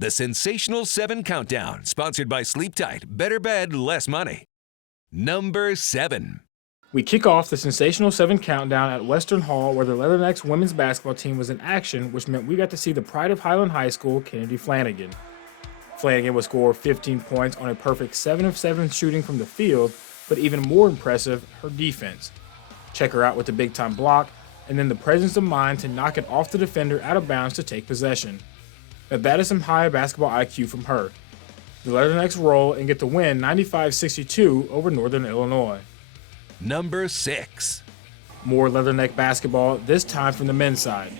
The Sensational 7 Countdown, sponsored by Sleep Tight, better bed, less money. Number 7. We kick off the Sensational 7 Countdown at Western Hall, where the Leathernecks women's basketball team was in action, which meant we got to see the pride of Highland High School, Kennedy Flanagan. Flanagan would score 15 points on a perfect 7 of 7 shooting from the field, but even more impressive, her defense. Check her out with the big-time block, and then the presence of mind to knock it off the defender out of bounds to take possession. Now that is some high basketball IQ from her. The Leathernecks roll and get the win 95-62 over Northern Illinois. Number 6. More Leatherneck basketball, this time from the men's side.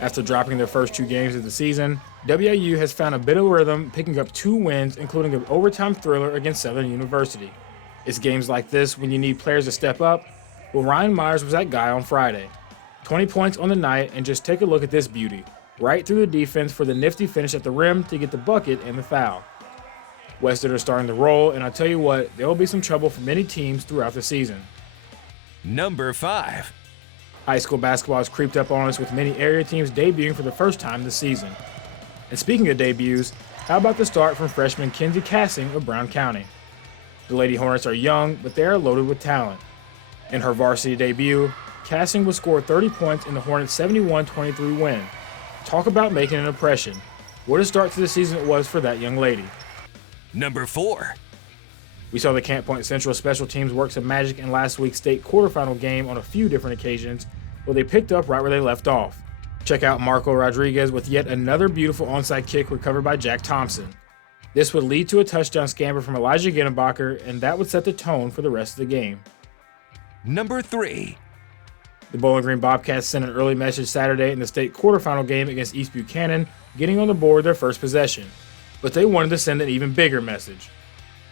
After dropping their first 2 games of the season, WIU has found a bit of rhythm, picking up 2 wins, including an overtime thriller against Southern University. It's games like this when you need players to step up. Well, Ryan Myers was that guy on Friday. 20 points on the night, and just take a look at this beauty. Right through the defense for the nifty finish at the rim to get the bucket and the foul. Western are starting to roll, and I'll tell you what, there will be some trouble for many teams throughout the season. Number 5. High school basketball has creeped up on us with many area teams debuting for the first time this season. And speaking of debuts, how about the start from freshman Kenzie Cassing of Brown County? The Lady Hornets are young, but they are loaded with talent. In her varsity debut, Cassing would score 30 points in the Hornets' 71-23 win. Talk about making an impression. What a start to the season it was for that young lady. Number 4. We saw the Camp Point Central special teams work some magic in last week's state quarterfinal game on a few different occasions, where they picked up right where they left off. Check out Marco Rodriguez with yet another beautiful onside kick recovered by Jack Thompson. This would lead to a touchdown scamper from Elijah Ginnebacher, and that would set the tone for the rest of the game. Number 3. The Bowling Green Bobcats sent an early message Saturday in the state quarterfinal game against East Buchanan, getting on the board their first possession. But they wanted to send an even bigger message.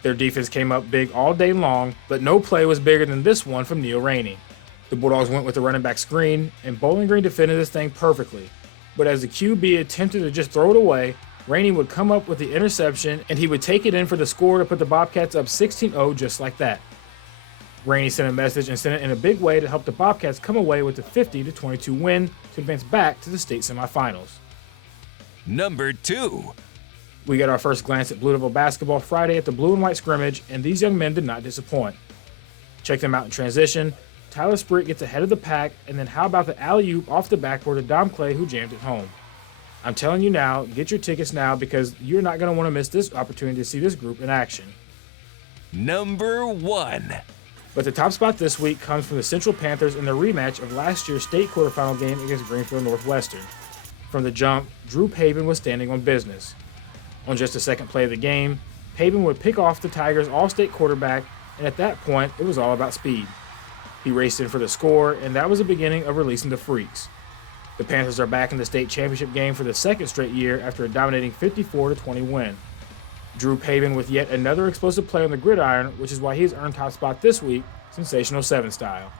Their defense came up big all day long, but no play was bigger than this one from Neil Rainey. The Bulldogs went with the running back screen, and Bowling Green defended this thing perfectly. But as the QB attempted to just throw it away, Rainey would come up with the interception, and he would take it in for the score to put the Bobcats up 16-0 just like that. Rainey sent a message and sent it in a big way to help the Bobcats come away with a 50-22 win to advance back to the state semifinals. Number 2. We got our first glance at Blue Devil basketball Friday at the blue and white scrimmage, and these young men did not disappoint. Check them out in transition. Tyler Spritt gets ahead of the pack, and then how about the alley-oop off the backboard to Dom Clay, who jammed it home. I'm telling you now, get your tickets now, because you're not going to want to miss this opportunity to see this group in action. Number 1. But the top spot this week comes from the Central Panthers in their rematch of last year's state quarterfinal game against Greenfield Northwestern. From the jump, Drew Pavin was standing on business. On just the second play of the game, Pavin would pick off the Tigers' all-state quarterback, and at that point, it was all about speed. He raced in for the score, and that was the beginning of releasing the freaks. The Panthers are back in the state championship game for the second straight year after a dominating 54-20 win. Drew Pavin with yet another explosive play on the gridiron, which is why he's earned top spot this week, Sensational 7 style.